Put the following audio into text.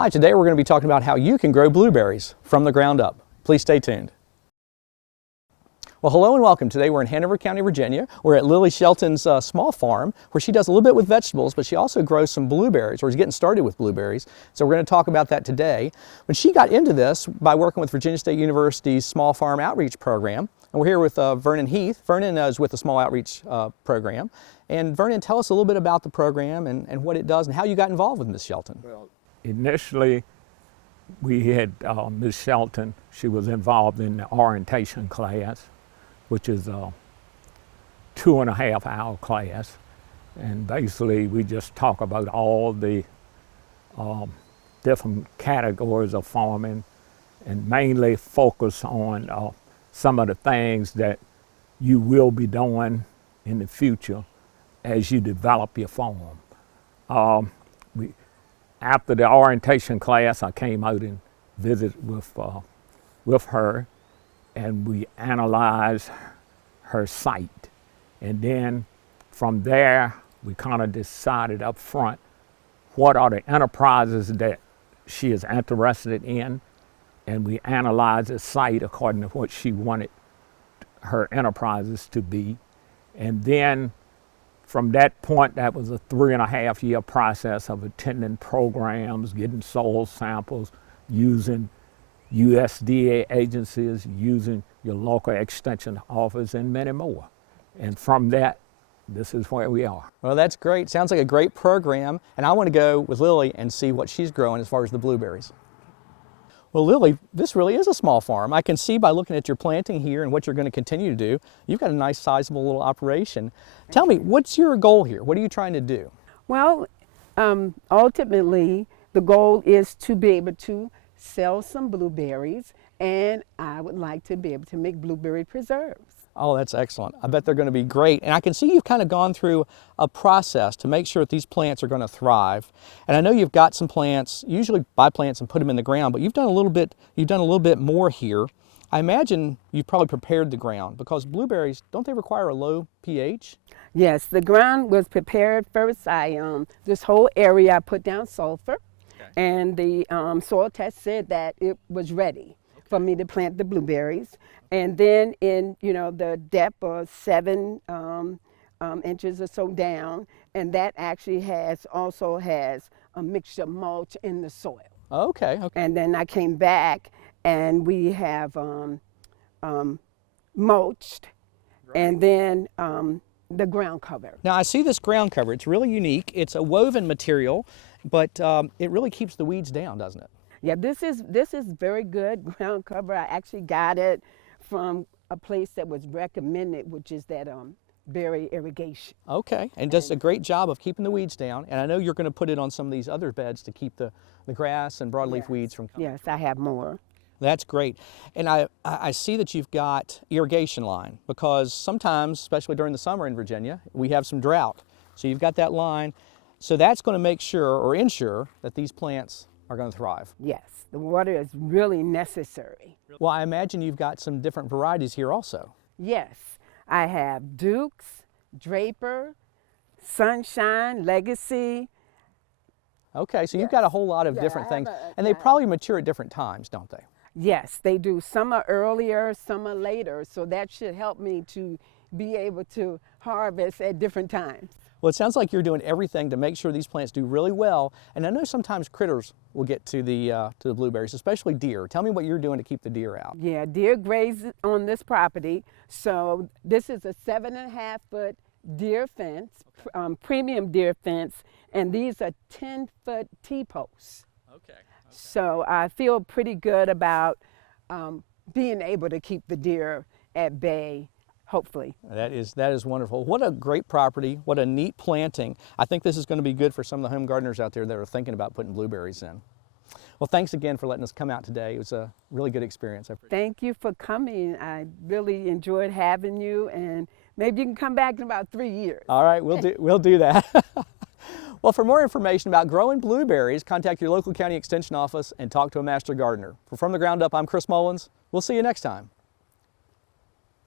Hi, today we're going to be talking about how you can grow blueberries from the ground up. Please stay tuned. Well, hello and welcome. Today we're in Hanover County, Virginia. We're at Lily Shelton's small farm where she does a little bit with vegetables, but she also grows some blueberries, or is getting started with blueberries. So we're going to talk about that today. When she got into this by working with Virginia State University's Small Farm Outreach Program, and we're here with Vernon Heath. Vernon is with the Small Outreach Program. And Vernon, tell us a little bit about the program and what it does and how you got involved with Ms. Shelton. Well, initially, we had Ms. Shelton. She was involved in the orientation class, which is a 2.5-hour class. And basically, we just talk about all the different categories of farming and mainly focus on some of the things that you will be doing in the future as you develop your farm. After the orientation class, I came out and visited with her, and we analyzed her site. And then from there, we kind of decided up front what are the enterprises that she is interested in, and we analyzed the site according to what she wanted her enterprises to be. And then from that point, that was a 3.5-year process of attending programs, getting soil samples, using USDA agencies, using your local extension office, and many more. And from that, this is where we are. Well, that's great. Sounds like a great program. And I want to go with Lily and see what she's growing as far as the blueberries. Well, Lily, this really is a small farm. I can see by looking at your planting here and what you're going to continue to do, you've got a nice sizable little operation. Tell me, what's your goal here? What are you trying to do? Well, ultimately, the goal is to be able to sell some blueberries, and I would like to be able to make blueberry preserves. Oh, that's excellent. I bet they're going to be great. And I can see you've kind of gone through a process to make sure that these plants are going to thrive. And I know you've got some plants, usually buy plants and put them in the ground, but you've done a little bit more here. I imagine you've probably prepared the ground because blueberries, don't they require a low pH? Yes, the ground was prepared first. This whole area I put down sulfur, okay, and the soil test said that it was ready for me to plant the blueberries. And then in, the depth of 7 inches or so down, and that actually also has a mixture of mulch in the soil. Okay. And then I came back and we have mulched, right, and then the ground cover. Now I see this ground cover. It's really unique. It's a woven material, but it really keeps the weeds down, doesn't it? Yeah, this is very good ground cover. I actually got it from a place that was recommended, which is that Berry Irrigation. Okay, and does a great job of keeping the weeds down. And I know you're going to put it on some of these other beds to keep the grass and broadleaf weeds from coming. Yes, I have more. That's great. And I see that you've got irrigation line because sometimes, especially during the summer in Virginia, we have some drought. So you've got that line. So that's going to make sure or ensure that these plants are going to thrive. Yes, the water is really necessary. Well, I imagine you've got some different varieties here also. Yes, I have Dukes, Draper, Sunshine, Legacy. Okay, so you've got a whole lot of different things. And they probably mature at different times, don't they? Yes, they do. Some are earlier, some are later. So that should help me to be able to harvest at different times. Well, it sounds like you're doing everything to make sure these plants do really well. And I know sometimes critters will get to the blueberries, especially deer. Tell me what you're doing to keep the deer out. Yeah, deer graze on this property. So this is a 7.5-foot deer fence, premium deer fence, and these are 10-foot T-posts. Okay. So I feel pretty good about being able to keep the deer at bay. Hopefully. That is wonderful. What a great property. What a neat planting. I think this is going to be good for some of the home gardeners out there that are thinking about putting blueberries in. Well, thanks again for letting us come out today. It was a really good experience. Thank you for coming. I really enjoyed having you, and maybe you can come back in about 3 years. All right, we'll do that. Well, for more information about growing blueberries, contact your local county extension office and talk to a master gardener. For From the Ground Up, I'm Chris Mullins. We'll see you next time.